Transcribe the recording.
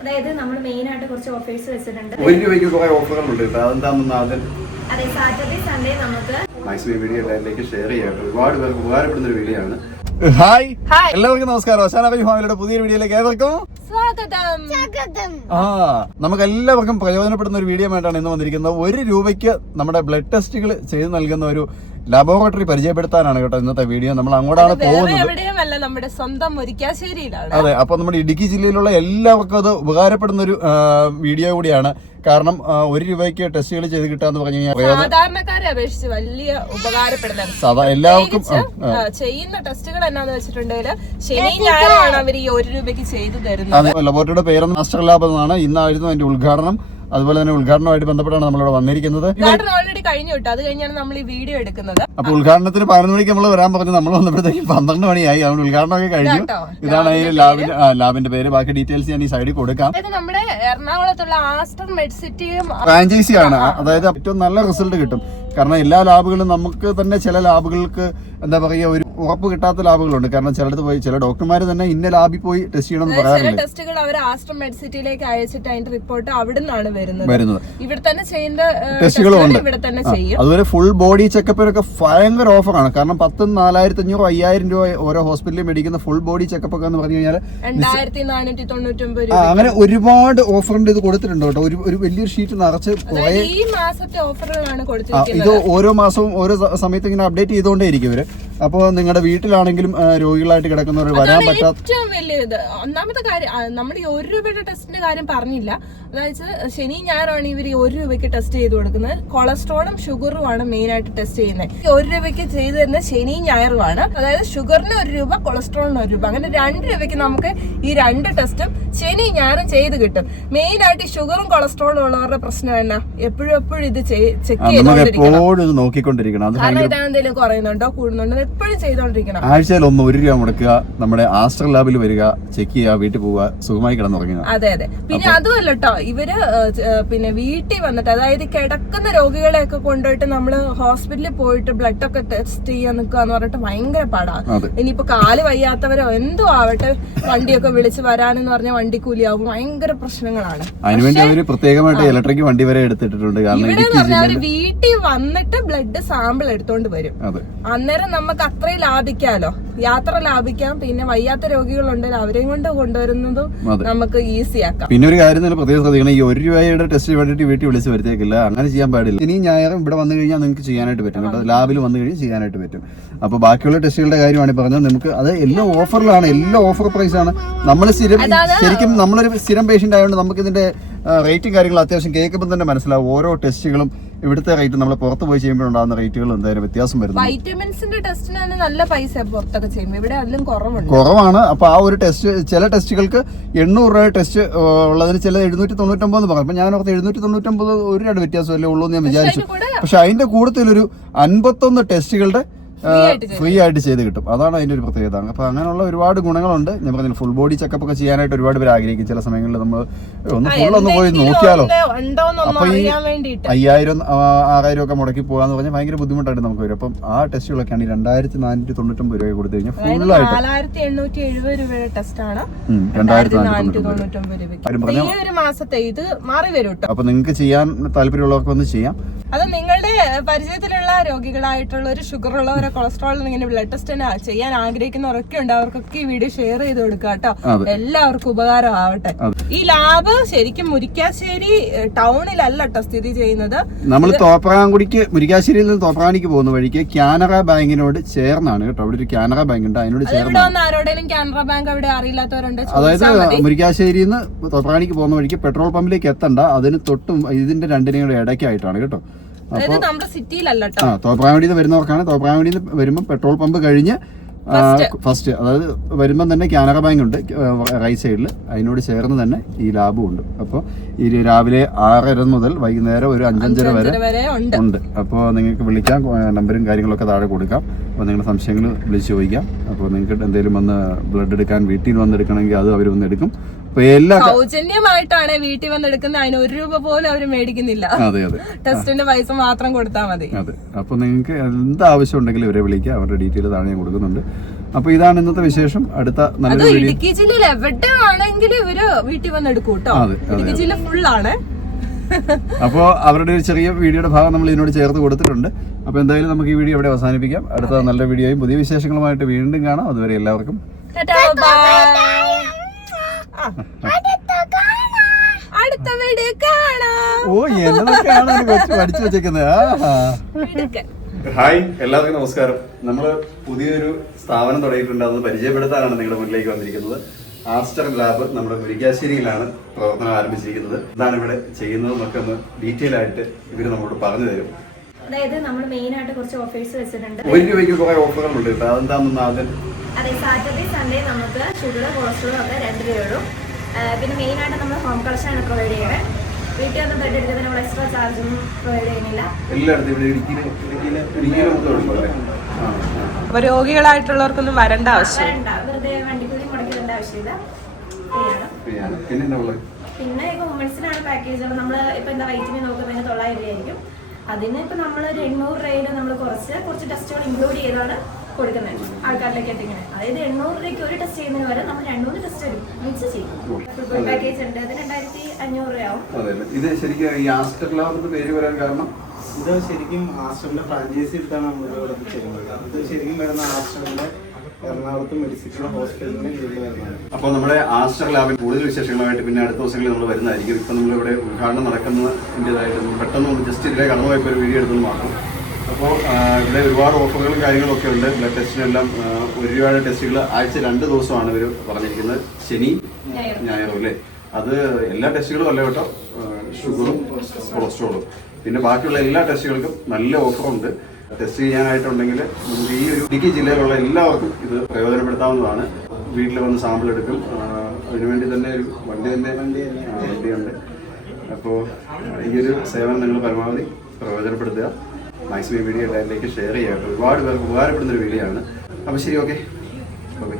അതായത് നമ്മൾ മെയിൻ ആയിട്ട് കുറച്ച് ഓഫേഴ്സ് വെച്ചിട്ടുണ്ട്. ₹1 കുറെ ഓഫറുകളുണ്ട്. അതെന്താണെന്ന് ആദ്യം അതെ, സാറ്റർഡേ സൺഡേ നമുക്ക് മാക്സിമം വീഡിയോ എല്ലാവരിലേക്ക് ഷെയർ ചെയ്യാം. ഒരുപാട് പേർക്ക് ഉപകാരപ്പെടുന്ന ഒരു വീഡിയോ ആണ്. ഹായ് എല്ലാവർക്കും നമസ്കാരം. അശാനബി ഫാമിലിയുടെ പുതിയൊരു വീഡിയോയിലേക്ക് ഏവർക്കും സ്വാഗതം. നമുക്ക് എല്ലാവർക്കും പ്രയോജനപ്പെടുന്ന ഒരു വീഡിയോ ആയിട്ടാണ് ഇന്ന് വന്നിരിക്കുന്നത്. ₹1 നമ്മുടെ ബ്ലഡ് ടെസ്റ്റുകൾ ചെയ്ത് നൽകുന്ന ഒരു ലബോറട്ടറി പരിചയപ്പെടുത്താനാണ് കേട്ടോ ഇന്നത്തെ വീഡിയോ. നമ്മൾ അങ്ങോട്ടാണ് പോകുന്നത്, നമ്മുടെ സ്വന്തം മുരിക്കാശ്ശേരിയിലാണ്. അതെ, അപ്പൊ നമ്മുടെ ഇടുക്കി ജില്ലയിലുള്ള എല്ലാവർക്കും അത് ഉപകാരപ്പെടുന്ന ഒരു വീഡിയോ കൂടിയാണ്. കാരണം ₹1 ടെസ്റ്റുകൾ ചെയ്ത് കിട്ടാന്ന് പറഞ്ഞു കഴിഞ്ഞാൽ സാധാരണക്കാരെ അപേക്ഷിച്ച് വലിയ ഉപകാരപ്പെടുന്ന എല്ലാവർക്കും ചെയ്യുന്ന ടെസ്റ്റുകൾ എന്നാന്ന് വെച്ചിട്ടുണ്ടെങ്കിൽ ശനി ഞായറാണ് അവർ ഈ ₹1 ചെയ്തു തരുന്നത്. ലബോറട്ടറിയുടെ പേര് മാസ്റ്റർ ലാബ് എന്നാണ്. ഇന്നായിരുന്നു അതിന്റെ ഉദ്ഘാടനം. അതുപോലെ തന്നെ ഉദ്ഘാടനമായിട്ട് ബന്ധപ്പെട്ടാണ് നമ്മളിവിടെ വന്നിരിക്കുന്നത്. ഓൾറെഡി കഴിഞ്ഞു കേട്ടോ, അത് കഴിഞ്ഞാണ് നമ്മൾ ഈ വീഡിയോ എടുക്കുന്നത്. അപ്പൊ ഉദ്ഘാടനത്തിന് 11 മണിക്ക് നമ്മൾ വരാൻ പറഞ്ഞു. നമ്മൾ വന്നപ്പോഴത്തേക്കും 12 മണിയായി. അതുകൊണ്ട് ഉദ്ഘാടനമൊക്കെ കഴിഞ്ഞു. ഇതാണ് ഈ ലാബിന്റെ പേര്. ബാക്കി ഡീറ്റെയിൽസ് ഞാൻ ഈ സൈഡിൽ കൊടുക്കാം. നമ്മുടെ എറണാകുളത്തുള്ള ആസ്റ്റർ മെഡ്സിറ്റിയും ഫ്രാഞ്ചൈസി ആണ്. അതായത് ഏറ്റവും നല്ല റിസൾട്ട് കിട്ടും. കാരണം എല്ലാ ലാബുകളും നമുക്ക് തന്നെ ചില ലാബുകൾക്ക് എന്താ പറയുക, ഒരു ഉറപ്പ് കിട്ടാത്ത ലാബുകളുണ്ട്. കാരണം ചിലടത്ത് പോയി ചില ഡോക്ടർമാർ തന്നെ ഇന്ന ലാബിൽ പോയി ടെസ്റ്റ് ചെയ്യണം എന്ന് പറയാറുണ്ട്. ടെസ്റ്റുകൾ അവർ ആസ്റ്റർ മെഡ്സിറ്റിയിലേക്ക് അയച്ചിട്ട് അതിന്റെ റിപ്പോർട്ട് അവിടെ നിന്നാണ് വരുന്നത്. ഇവിടെ തന്നെ ചെയ്യുന്ന ടെസ്റ്റുകളും ഉണ്ട്. ഇവിടെ തന്നെ ചെയ്യും. അതുപോലെ ഫുൾ ബോഡി ചെക്കപ്പിനൊക്കെ ഭയങ്കര ഓഫറാണ്. കാരണം 10,000, 4,500, 5,000 രൂപ ഓരോ ഹോസ്പിറ്റലിൽ മേടിക്കുന്ന ഫുൾ ബോഡി ചെക്കപ്പ് ഒക്കെ എന്ന് പറഞ്ഞു കഴിഞ്ഞാൽ 2,499 അങ്ങനെ ഒരുപാട് ഓഫറിന്റെ ഇത് കൊടുത്തിട്ടുണ്ട് കേട്ടോ. ഒരു വലിയൊരു ഷീറ്റ് നിറച്ച് ഈ മാസത്തെ ഓഫറുകളാണ് കൊടുത്തിരിക്കുന്നത്. ഇത് ഓരോ മാസവും ഓരോ സമയത്ത് ഇങ്ങനെ അപ്ഡേറ്റ് ചെയ്തുകൊണ്ടേ ഇരിക്കും ഇവര്. അപ്പോൾ നിങ്ങളുടെ വീട്ടിലാണെങ്കിലും രോഗികളായിട്ട് കിടക്കുന്നവർ വരാൻ പറ്റാത്ത ഏറ്റവും വലിയ ഇത് ഒന്നാമത്തെ കാര്യം, നമ്മൾ ഈ ₹1 ടെസ്റ്റിന്റെ കാര്യം പറഞ്ഞില്ല. അതായത് ശനി ഞായറാണ് ഇവർ ₹1 ടെസ്റ്റ് ചെയ്ത് കൊടുക്കുന്നത്. കൊളസ്ട്രോളും ഷുഗറുമാണ് മെയിൻ ആയിട്ട് ടെസ്റ്റ് ചെയ്യുന്നത്. ₹1 ചെയ്ത് തരുന്ന ശനി ഞായറുമാണ്. അതായത് ഷുഗറിന് ₹1, കൊളസ്ട്രോളിന് ₹1. അങ്ങനെ ₹2 നമുക്ക് ഈ 2 ടെസ്റ്റും ശനി ഞായറും ചെയ്ത് കിട്ടും. മെയിൻ ആയിട്ട് ഈ ഷുഗറും കൊളസ്ട്രോളും ഉള്ളവരുടെ പ്രശ്നം എന്നാ, എപ്പോഴും ഇത് ചെക്ക് നോക്കിക്കൊണ്ടിരിക്കണം. കാരണം ഇതാണെന്തെങ്കിലും കുറയുന്നുണ്ടോ കൂടുന്നുണ്ടോ എപ്പോഴും ചെയ്തോണ്ടിരിക്കണം. ആഴ്ചയിൽ ₹1 മുടക്കുക, നമ്മുടെ ആസ്റ്റർ ലാബിൽ വരിക, ചെക്ക് ചെയ്യുക, വീട്ടിൽ പോവുക, സുഖമായി കിടന്നുറങ്ങുക. അതെ. പിന്നെ അതുമല്ല കേട്ടോ, ഇവര് പിന്നെ വീട്ടിൽ വന്നിട്ട്, അതായത് കിടക്കുന്ന രോഗികളെയൊക്കെ കൊണ്ടുപോയിട്ട് നമ്മള് ഹോസ്പിറ്റലിൽ പോയിട്ട് ബ്ലഡ് ഒക്കെ ടെസ്റ്റ് ചെയ്യാൻ നിൽക്കുക എന്ന് പറഞ്ഞിട്ട് ഭയങ്കര പാടാണ്. ഇനിയിപ്പോ കാല് വയ്യാത്തവരോ എന്തോ ആവട്ടെ, വണ്ടിയൊക്കെ വിളിച്ച് വരാനെന്ന് പറഞ്ഞ വണ്ടി കൂലിയാവും. ഭയങ്കര പ്രശ്നങ്ങളാണ്. അതിനുവേണ്ടി അവര് പ്രത്യേകമായിട്ട് ഇലക്ട്രിക് വണ്ടി വരെ എടുത്തിട്ടുണ്ട്. അവര് വീട്ടിൽ വന്നിട്ട് ബ്ലഡ് സാമ്പിൾ എടുത്തോണ്ട് വരും. അന്നേരം നമുക്ക് അത്രയും ലാഭിക്കാലോ, യാത്ര ലാഭിക്കാം. പിന്നെ വയ്യാത്ത രോഗികളുണ്ടെങ്കിൽ അവരെയും കൊണ്ട് കൊണ്ടുവരുന്നതും നമുക്ക് ഈസി ആക്കാം. പിന്നെ ഒരു കാര്യം പ്രത്യേകം ശ്രദ്ധിക്കണം, ഈ ₹1 ടെസ്റ്റ് വേണ്ടിയിട്ട് വീട്ടിൽ വിളിച്ച് വരുത്തേക്കില്ല. അങ്ങനെ ചെയ്യാൻ പാടില്ല. ഇനി ഞായറും ഇവിടെ വന്നു കഴിഞ്ഞാൽ നിങ്ങൾക്ക് ചെയ്യാനായിട്ട് പറ്റും കേട്ടോ. ലാബിൽ വന്നു കഴിഞ്ഞാൽ ചെയ്യാനായിട്ട് പറ്റും. അപ്പോൾ ബാക്കിയുള്ള ടെസ്റ്റുകളുടെ കാര്യമാണ് പറഞ്ഞത്. നമുക്ക് അത് എല്ലാം ഓഫറിലാണ്, എല്ലാം ഓഫർ പ്രൈസ് ആണ്. നമ്മൾ ശരിക്കും നമ്മളൊരു സ്ഥിരം പേഷ്യന്റ് ആയതുകൊണ്ട് നമുക്ക് ഇതിന്റെ റേറ്റും കാര്യങ്ങളും അത്യാവശ്യം കേൾക്കുമ്പോൾ തന്നെ മനസ്സിലാവും. ഓരോ ടെസ്റ്റുകളും ഇവിടുത്തെ റേറ്റ് നമ്മൾ പുറത്ത് പോയി ചെയ്യുമ്പോഴുണ്ടാകുന്ന റേറ്റുകൾ എന്തായാലും വ്യത്യാസം വരുന്നു. വൈറ്റമിൻസിന്റെ ടെസ്റ്റിന് തന്നെ നല്ല പൈസ പുറത്തൊക്കെ ചെയ്യുമ്പോൾ ഇവിടെ അതിലും കുറവാണ്. അപ്പൊ ആ ഒരു ടെസ്റ്റ്, ചില ടെസ്റ്റുകൾക്ക് ₹800 ടെസ്റ്റ് ഉള്ളതിന് ചില 799 എന്ന് പറയും. അപ്പൊ ഞാൻ ഓർത്ത് 799 ₹1 വ്യത്യാസമല്ലേ ഉള്ളൂ എന്ന് ഞാൻ വിചാരിച്ചു. പക്ഷെ അതിന്റെ കൂടുതലൊരു 51 ടെസ്റ്റുകളുടെ ഫ്രീ ആയിട്ട് ചെയ്ത് കിട്ടും. അതാണ് അതിന്റെ ഒരു പ്രത്യേകത. അപ്പൊ അങ്ങനെയുള്ള ഒരുപാട് ഗുണങ്ങളുണ്ട്. ഞാൻ പറഞ്ഞ ഫുൾ ബോഡി ചെക്കപ്പ് ഒക്കെ ചെയ്യാനായിട്ട് ഒരുപാട് പേര് ആഗ്രഹിക്കും. ചില സമയങ്ങളിൽ നമ്മൾ ഫുള്ളൊന്ന് പോയി നോക്കിയാലോ. അപ്പൊ ഈ 5,000, 6,000 ഒക്കെ മുടക്കി പോകാന്ന് പറഞ്ഞാൽ ഭയങ്കര ബുദ്ധിമുട്ടായിട്ട് നമുക്ക് വരും. അപ്പം ആ ടെസ്റ്റുകളൊക്കെയാണ് ഈ ₹2,499 കൊടുത്തു കഴിഞ്ഞാൽ ഫുള്ളായിട്ട് ₹4,870 ടെസ്റ്റാണ്. അപ്പൊ നിങ്ങൾക്ക് ചെയ്യാൻ താല്പര്യമുള്ളവർക്ക് വന്ന് ചെയ്യാം. അത് നിങ്ങളുടെ പരിചയത്തിലുള്ള രോഗികളായിട്ടുള്ള ഒരു ഷുഗർ ഉള്ളവരോ കൊളസ്ട്രോൾ ഇങ്ങനെ ബ്ലഡ് ടെസ്റ്റ് ചെയ്യാൻ ആഗ്രഹിക്കുന്നവരൊക്കെ ഉണ്ട്. അവർക്കൊക്കെ ഈ വീഡിയോ ഷെയർ ചെയ്ത് കൊടുക്കുക കേട്ടോ. എല്ലാവർക്കും ഉപകാരം ആവട്ടെ. ഈ ലാബ് ശരിക്കും മുരിക്കാശ്ശേരി ടൗണിലല്ല കേട്ടോ സ്ഥിതി ചെയ്യുന്നത്. നമ്മൾ തോപ്രാങ്കുടിക്ക്, മുരിക്കാശ്ശേരിയിൽ നിന്ന് തോപ്രാങ്കുടിക്ക് പോകുന്ന വഴിക്ക് കാനറ ബാങ്കിനോട് ചേർന്നാണ് കേട്ടോ. അവിടെ ഒരു കാനറ ബാങ്ക് ഉണ്ട്, അതിനോട് ചേർന്ന്. ആരോടെങ്കിലും കാനറ ബാങ്ക് അവിടെ അറിയില്ലാത്തവരുണ്ട്. അതായത് മുരിക്കാശ്ശേരിയിൽ നിന്ന് തോപ്രാങ്കുടിക്ക് പോകുന്ന വഴിക്ക് പെട്രോൾ പമ്പിലേക്ക് എത്തണ്ട, അതിന് തൊട്ടും ഇതിന്റെ രണ്ടിനെയും കൂടെ ഇടയ്ക്കായിട്ടാണ് കേട്ടോ. തോപ്രാങ്കുടിയിൽ നിന്ന് വരുന്നവർക്കാണ്. തോപ്രാങ്കുടിയിൽ നിന്ന് വരുമ്പോൾ പെട്രോൾ പമ്പ് കഴിഞ്ഞ് ഫസ്റ്റ്, അതായത് വരുമ്പം തന്നെ കാനറ ബാങ്ക് ഉണ്ട് റൈറ്റ് സൈഡിൽ, അതിനോട് ചേർന്ന് തന്നെ ഈ ലാബും ഉണ്ട്. അപ്പോൾ ഈ രാവിലെ 6:30 മുതൽ വൈകുന്നേരം ഒരു 5:30 വരെ ഉണ്ട്. അപ്പോൾ നിങ്ങൾക്ക് വിളിക്കാം, നമ്പറും കാര്യങ്ങളൊക്കെ താഴെ കൊടുക്കാം. അപ്പോൾ നിങ്ങളുടെ സംശയങ്ങൾ വിളിച്ച് ചോദിക്കാം. അപ്പോൾ നിങ്ങൾക്ക് എന്തെങ്കിലും വന്ന് ബ്ലഡ് എടുക്കാൻ വീട്ടിൽ വന്ന് എടുക്കണമെങ്കിൽ അത് അവർ വന്ന് എടുക്കും. സൗജന്യമായിട്ടാണ് വീട്ടിൽ വന്നെടുക്കുന്നത്. അതിന് ₹1 പോലും അവര് മേടിക്കുന്നില്ല. ടെസ്റ്റിന്റെ പൈസ മാത്രം കൊടുത്താൽ മതി. അതെ. അപ്പൊ നിങ്ങൾക്ക് എന്ത് ആവശ്യം ഉണ്ടെങ്കിലും ഇവരെ വിളിക്കുക. അവരുടെ ഡീറ്റെയിൽ താഴെ ഞാൻ കൊടുക്കുന്നുണ്ട്. അപ്പൊ ഇതാണ് ഇന്നത്തെ വിശേഷം. അടുത്ത അത് നല്ലൊരു വീഡിയോ. ഇടുക്കി ജില്ലയിൽ എവിടെ ആണെങ്കിലും ഇവര് വീട്ടിൽ വന്ന് എടുക്കും കേട്ടോ. ഇടുക്കി ജില്ല ഫുള്ളാണ്. അപ്പോൾ അവരുടെ ഒരു ചെറിയ വീഡിയോയുടെ ഭാഗം നമ്മൾ ഇതിനോട് ചേർത്ത് കൊടുത്തിട്ടുണ്ട്. അപ്പോൾ എന്തായാലും നമുക്ക് ഈ വീഡിയോ ഇവിടെ അവസാനിപ്പിക്കാം. അടുത്ത നല്ല വീഡിയോയും പുതിയ വിശേഷങ്ങളുമായിട്ട് വീണ്ടും കാണാം. അതുവരെ എല്ലാവർക്കും അടുത്ത വീഡിയോ കാണാം. ഓ എന്നതൊക്കെയാണ് പഠിച്ചു വെച്ചേക്കുന്നത്. ഹായ്, എല്ലാവർക്കും നമസ്കാരം. നമ്മൾ പുതിയൊരു സ്ഥാപനം തുടങ്ങിയിട്ടുണ്ട്. അത് പരിചയപ്പെടുത്താനാണ് നിങ്ങളുടെ മുന്നിലേക്ക് വന്നിരിക്കുന്നത്. ആസ്റ്റർ ലാബ് നമ്മുടെ മുരിക്കാശ്ശേരിയിലാണ് പ്രവർത്തനം ആരംഭിച്ചിരിക്കുന്നത്. എന്താണ് ഇവിടെ ചെയ്യുന്നതെന്നൊക്കെ ഒന്ന് ഡീറ്റെയിൽ ആയിട്ട് ഇവര് നമ്മളോട് പറഞ്ഞു തരും. അതായത് നമ്മൾ മെയിൻ ആയിട്ട് കുറച്ച് ഓഫേഴ്സ് വെച്ചിട്ടുണ്ട്. 1 രൂപയ്ക്ക് കുറെ ഓഫറുകളുണ്ട്. അതെന്താണെന്ന് ആദ്യം. അതെ, സാറ്റർഡേ സൺഡേ നമുക്ക് ഷുഗർ കൊളസ്ട്രോളും ഒക്കെ 2 രൂപയുള്ളൂ. പിന്നെ മെയിൻ ആയിട്ട് നമ്മൾ ഹോം കളക്ഷൻ ആണ് പ്രൊവൈഡ് ചെയ്യണേ. വീട്ടിൽ വന്ന് ബ്ലഡ് എടുക്കുന്നതിന് നമ്മൾ എക്സ്ട്രാ ചാർജ് ഒന്നും പ്രൊവൈഡ് ചെയ്യുന്നില്ല. എല്ലായിടത്തും ഇവിടെ ഇടുക്കിയിലെ അപ്പൊ രോഗികളായിട്ടുള്ളവർക്കൊന്നും വരേണ്ട ആവശ്യം വരണ്ട, വെറുതെ വണ്ടിക്കൂലി മുടക്കേണ്ട ആവശ്യമില്ല. പിന്നെ ഇപ്പൊ വുമൻസിനാണ് പാക്കേജുകൾ. നമ്മൾ ഇപ്പൊ എന്താ വൈറ്റമിൻ നോക്കുന്നതിന് 900 രൂപയായിരിക്കും. അതിന് ഇപ്പൊ നമ്മൾ ഒരു 800 രൂപയിൽ നമ്മൾ കുറച്ച് ടെസ്റ്റുകൾ ഇൻക്ലൂഡ് ചെയ്താണ് കൊടുക്കുന്നത് ആൾക്കാരിലേക്ക് എത്തിക്കുന്നത്. അതായത് 800 രൂപയ്ക്ക് ഒരു ടെസ്റ്റ് ചെയ്യുന്നതിന് വരെ നമ്മൾ 200 ടെസ്റ്റ് മിക്സ് ചെയ്യും. ഫുൾ പാക്കേജ് ഉണ്ട്. അത് 2500 രൂപയാവും. ഇത് ശരിക്കും ഈ ആസ്റ്റർ ലാബ് പേര് വരാൻ കാരണം ഇത് ശരിക്കും ആസ്റ്ററിന്റെ ഫ്രാഞ്ചൈസി എടുത്താണ് നമ്മൾ ഇവിടെ ചെയ്യുന്നത്. ഇത് ശരിക്കും വരുന്ന ആസ്റ്ററിന്റെ എറണാകുളത്ത് മെഡിസിറ്റി ഹോസ്പിറ്റലിന് കീഴിൽ വരുന്നതാണ്. അപ്പോൾ നമ്മുടെ ആസ്റ്റർ ലാബിൽ കൂടുതൽ വിശേഷങ്ങളുമായിട്ട് പിന്നെ അടുത്ത ദിവസങ്ങളിൽ നമ്മൾ വരുന്നതായിരിക്കും. ഇപ്പം നമ്മളിവിടെ ഉദ്ഘാടനം നടക്കുന്നതിൻ്റെതായിട്ട് പെട്ടെന്ന് ഒന്ന് ജസ്റ്റ് ഇതിലെ കടന്നു പോയപ്പോൾ ഒരു വീഡിയോ എടുത്തെന്ന് മാത്രം. അപ്പോൾ ഇവിടെ ഒരുപാട് ഓഫറുകളും കാര്യങ്ങളൊക്കെ ഉണ്ട്. ബ്ലഡ് ടെസ്റ്റിനെല്ലാം 1 രൂപയുടെ ടെസ്റ്റുകൾ ആഴ്ച 2 ദിവസമാണ് ഇവർ പറഞ്ഞിരിക്കുന്നത്. ശനി ഞായറും അല്ലേ. അത് എല്ലാ ടെസ്റ്റുകളും അല്ല കേട്ടോ, ഷുഗറും കൊളസ്ട്രോളും. പിന്നെ ബാക്കിയുള്ള എല്ലാ ടെസ്റ്റുകൾക്കും നല്ല ഓഫറുണ്ട്. ടെസ്റ്റ് ചെയ്യാനായിട്ടുണ്ടെങ്കിൽ നമുക്ക് ഈ ഒരു ഇടുക്കി ജില്ലയിലുള്ള എല്ലാവർക്കും ഇത് പ്രയോജനപ്പെടുത്താവുന്നതാണ്. വീട്ടിൽ വന്ന് സാമ്പിൾ എടുക്കും. അതിനുവേണ്ടി തന്നെ ഒരു വണ്ടിയുണ്ട്. അപ്പോൾ ഈ ഒരു സേവനം നിങ്ങൾ പരമാവധി പ്രയോജനപ്പെടുത്തുക. മാക്സിമം വീഡിയോ എല്ലാവരിലേക്ക് ഷെയർ ചെയ്യുക. ഒരുപാട് പേർക്ക് ഉപകാരപ്പെടുന്നൊരു വീഡിയോ ആണ്. അപ്പോൾ ശരി, ഓക്കെ, ഓക്കെ.